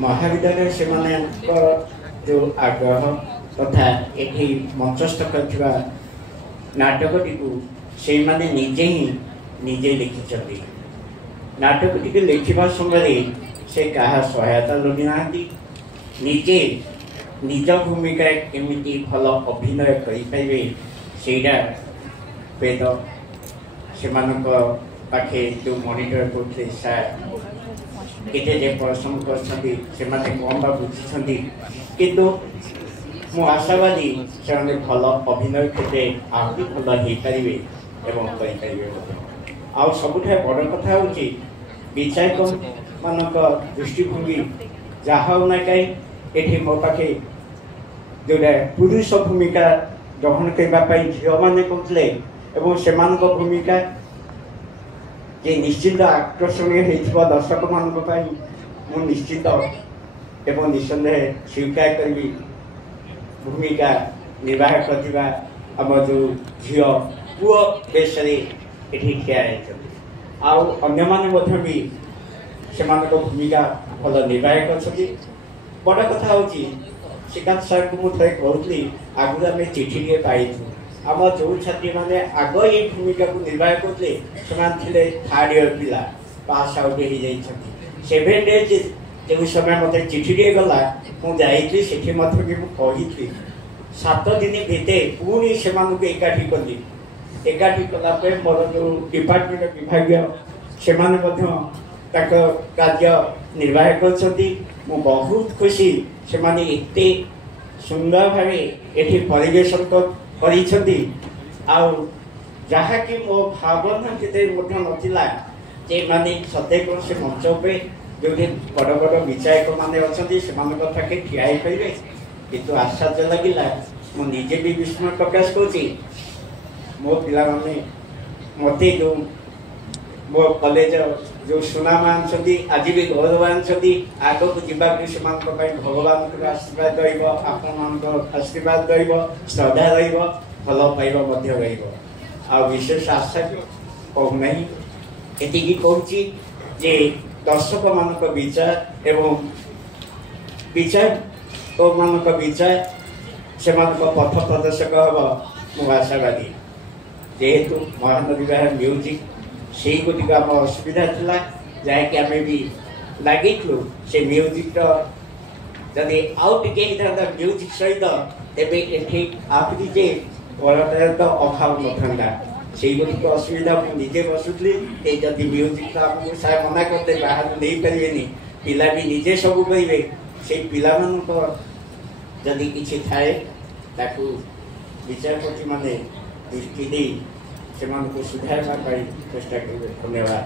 महाविद्यालय से जो आग्रह तथा ये मंचस्थ कर नाटकटी से माने निजे ही निजे लिखिं नाटकटी लिखा समय से क्या सहायता लोड़ी ना निजे निज भूमिका केमी भल अभिनय करें सेटा वेद से पाखे जो मॉनिटर करते सार केते परिश्रम कर कौन बा बुझी किंतु मु आशावादी से भल अभिनय क्षेत्र आहरी भल हो पारे और सबुठ बड़ कथा हूँ विचायक मान दृष्टिभंगी जहाँ होना कहीं ये मो पाखे जोटा पुरुष भूमिका ग्रहण करने झील मैंने कहते से भूमिका जे निश्चित आकर्षणीय होता दर्शक मान निश्चित एवं निसंदेह स्वीकार करी भूमिका निर्वाह करथिबा आम जो झील पुओ बेश ठिया आउ अन्य माने भी से भूमिका भल निर्वाह कर बड़ कथा हूँ श्रीकांत सार को मुझे कहती आगु आम चिठी टे पाई आम जो छात्री मैंने आग ये भूमिका को निर्वाह करते थर्ड इयर पिला पास आउट हो 7 डेज जो समय मत चिठी टे गला मुझे से कही 7 दिन भितर पुणी से एकाठी कली एकाठी कलापर मोर जो डिपार्टमेंट विभाग से कार्य निर्वाह कर बहुत खुशी से एते सुंदर भाव ये परिवेशन करी जहाँकि मो भावना नाला जे माने सत्य कौन से मंच पे जो बड़ बड़ विचायक मैंने अच्छा पाखे ठिया पारे किंतु आश्चर्य लगिला मुझे भी विस्मय प्रकाश करुँची मो पिला मत जो मो कॉलेज जो सुनामा आनी आज भी गौरव आनी आग को जीवाक से भगवान आशीर्वाद आशीर्वाद श्रद्धा भल पाइबा विशेष आशा कहूना ये कहूँ दर्शक मान विचार एवं विचारक मान विचार से पथ प्रदर्शक हम मु आशावादी जेहेतु महानदी बाहर म्यूजिक से गुटिक आम असुविधा था जहाँकि आम भी लगे से म्यूजिक जदि आउ टे म्यूजिक सहित एवं आहरी जे कलाकार तो अभाव ना से गुटिक असुविधा मुझे बसुली जदि म्यूजिक आमको सार मना करते बाहर नहीं पारे पिला भी निजे सब करेंगे से पिला जदि किसी थाए विचारपति माने दृष्टि दे से सुधारवा चेष्टा करेंगे। धन्यवाद।